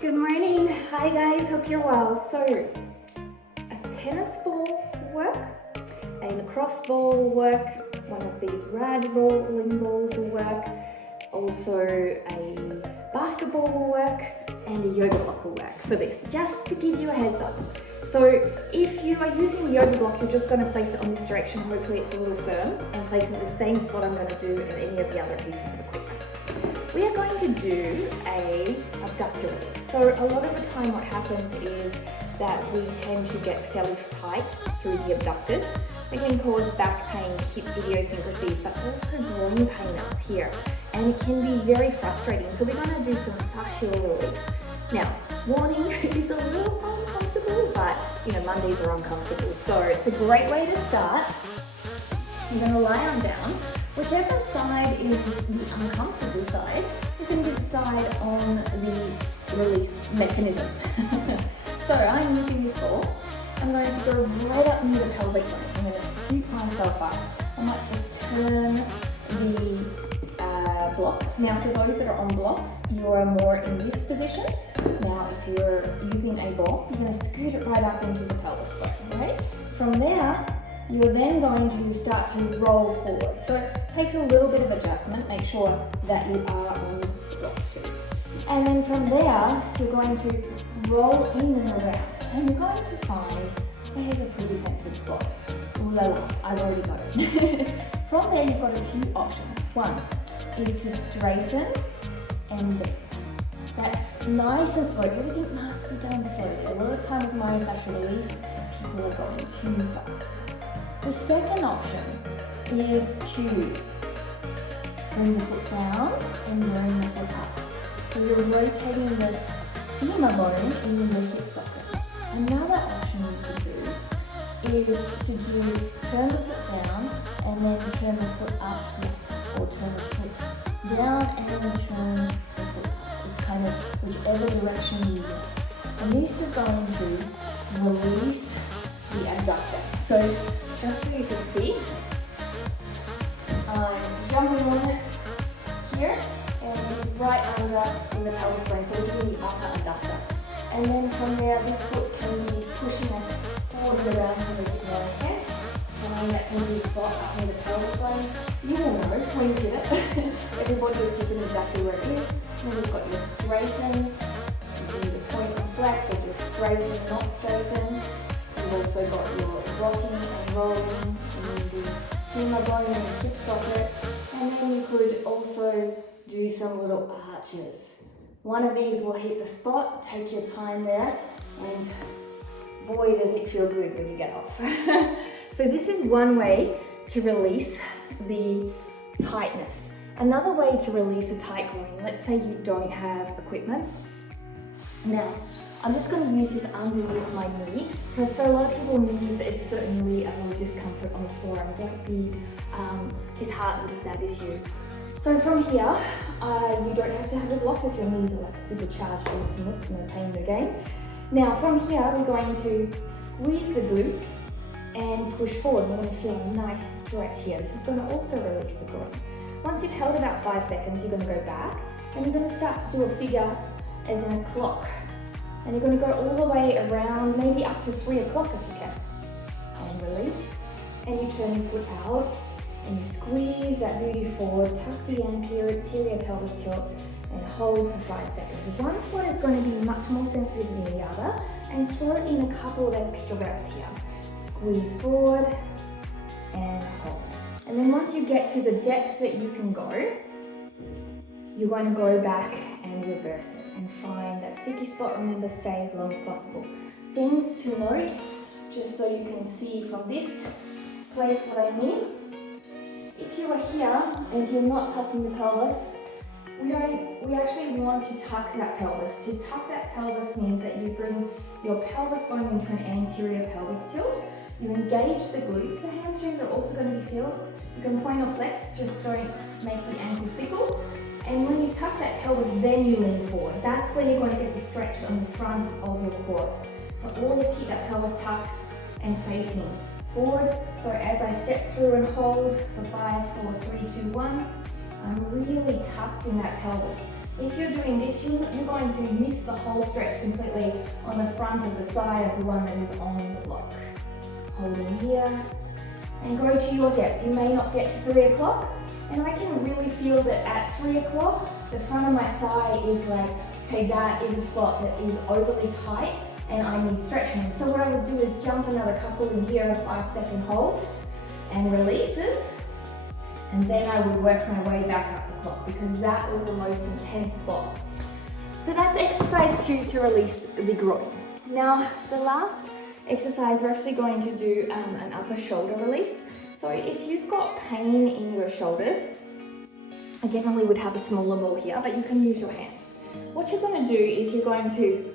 Good morning. Hi guys, hope you're well. So, a tennis ball will work, a lacrosse ball will work, one of these rad rolling balls will work, also a basketball will work, and a yoga block will work for this, just to give you a heads up. So if you are using the yoga block, you're just going to place it on this direction, hopefully it's a little firm, and place it in the same spot I'm going to do in any of the other pieces of equipment. We are going to do a abductor release. So a lot of the time what happens is that we tend to get fairly tight through the abductors. They can cause back pain, hip idiosyncrasies, but also groin pain up here. And it can be very frustrating. So we're going to do some fascial release. Now, warning, it's a little uncomfortable, but Mondays are uncomfortable. So it's a great way to start. You're going to lie on down. Whichever side is the uncomfortable side is going to be the side on the release mechanism. So I'm using this ball. I'm going to go right up near the pelvic bones. I'm going to scoop myself up. I might just turn the block. Now for those that are on blocks, you are more in this position. Now if you're using a ball, you're going to scoot it right up into the pelvis bone. Right? From there, you're then going to start to roll forward. So it takes a little bit of adjustment. Make sure that you are on block 2. And then from there, you're going to roll in and around. And you're going to find, there's a pretty sensitive spot. Ooh la la, I've already got it. From there, you've got a few options. One is to straighten and lift. That's nice and slow. Everything must be done slowly. A lot of time with myofascial release, people are going too fast. The second option is to bring the foot down and bring the foot up. So you're rotating the femur bone in the hip socket. Another option you could do is to turn the foot down and then turn the foot up here, or turn the foot down and then turn the foot up. It's kind of whichever direction you go. And this is going to release the abductor. So just so you can see, I'm jumping on here and it's right under in the pelvis bone, so we're doing the upper abductor. And then from there, this foot can be pushing us forward around to the right hand. Find that easy spot up near the pelvis bone. You will know when you get it. Everybody is different exactly where it is. And we've got your straighten, you can either point and flex or just straighten, not straighten. You've also got your rocking and rolling in the femur bone and the hip socket. And then you could also do some little arches. One of these will hit the spot, take your time there, and boy does it feel good when you get off. So this is one way to release the tightness. Another way to release a tight groin, let's say you don't have equipment. Now, I'm just going to use this underneath my knee, because for a lot of people, knees is certainly a little discomfort on the floor, and don't be disheartened if that is you. So from here, you don't have to have a block if your knees are like supercharged awesomeness, no pain, no gain. Now from here, we're going to squeeze the glute and push forward. We're going to feel a nice stretch here. This is going to also release the groin. Once you've held about 5 seconds, you're going to go back, and you're going to start to do a figure as in a clock. And you're going to go all the way around, maybe up to 3 o'clock if you can. And release. And you turn your foot out and you squeeze that booty forward, tuck the anterior pelvis tilt and hold for 5 seconds. One spot is going to be much more sensitive than the other, and throw in a couple of extra reps here. Squeeze forward and hold. And then once you get to the depth that you can go, you're going to go back and reverse it and find that sticky spot. Remember, stay as long as possible. Things to note, just so you can see from this place what I mean. If you are here and you're not tucking the pelvis, we actually want to tuck that pelvis. To tuck that pelvis means that you bring your pelvis bone into an anterior pelvis tilt. You engage the glutes. The hamstrings are also going to be filled. You can point or flex, just don't make the ankle sickle. And when you tuck that pelvis, then you lean forward. That's when you're going to get the stretch on the front of your quad. So always keep that pelvis tucked and facing forward. So as I step through and hold for 5, 4, 3, 2, 1, I'm really tucked in that pelvis. If you're doing this, you're going to miss the whole stretch completely on the front of the thigh of the one that is on the block. Hold in here and go to your depth. You may not get to 3 o'clock, and I can really feel that at 3 o'clock, the front of my thigh is like, okay, that is a spot that is overly tight and I need stretching. So what I would do is jump another couple in here of 5-second holds and releases, and then I would work my way back up the clock because that was the most intense spot. So that's exercise 2 to release the groin. Now the last exercise, we're actually going to do an upper shoulder release. So if you've got pain in your shoulders, I definitely would have a smaller ball here, but you can use your hand. What you're going to do is you're going to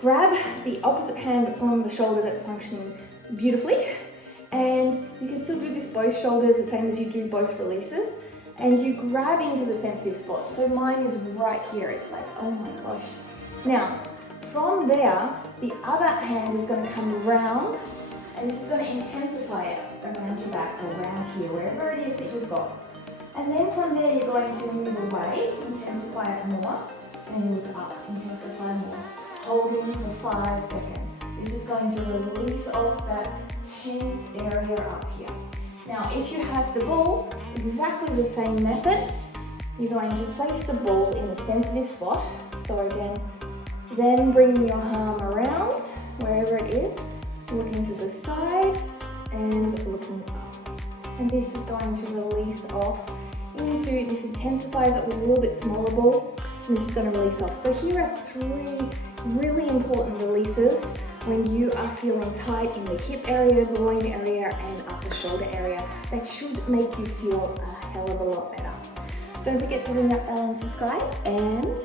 grab the opposite hand that's on the shoulder that's functioning beautifully, and you can still do this both shoulders the same as you do both releases, and you grab into the sensitive spot. So mine is right here. It's like, oh my gosh. Now, from there, the other hand is going to come around, and this is going to intensify it around your back or around here, wherever it is that you've got. And then from there, you're going to move away, intensify it more, and move up, intensify more. Holding for 5 seconds. This is going to release off that tense area up here. Now, if you have the ball, exactly the same method, you're going to place the ball in the sensitive spot. So again, then bringing your arm around, wherever it is, looking to the side and looking up. And this is going to release off into, this intensifies it with a little bit smaller ball, and this is going to release off. So here are 3 really important releases when you are feeling tight in the hip area, groin area, and upper shoulder area. That should make you feel a hell of a lot better. Don't forget to ring that bell and subscribe, and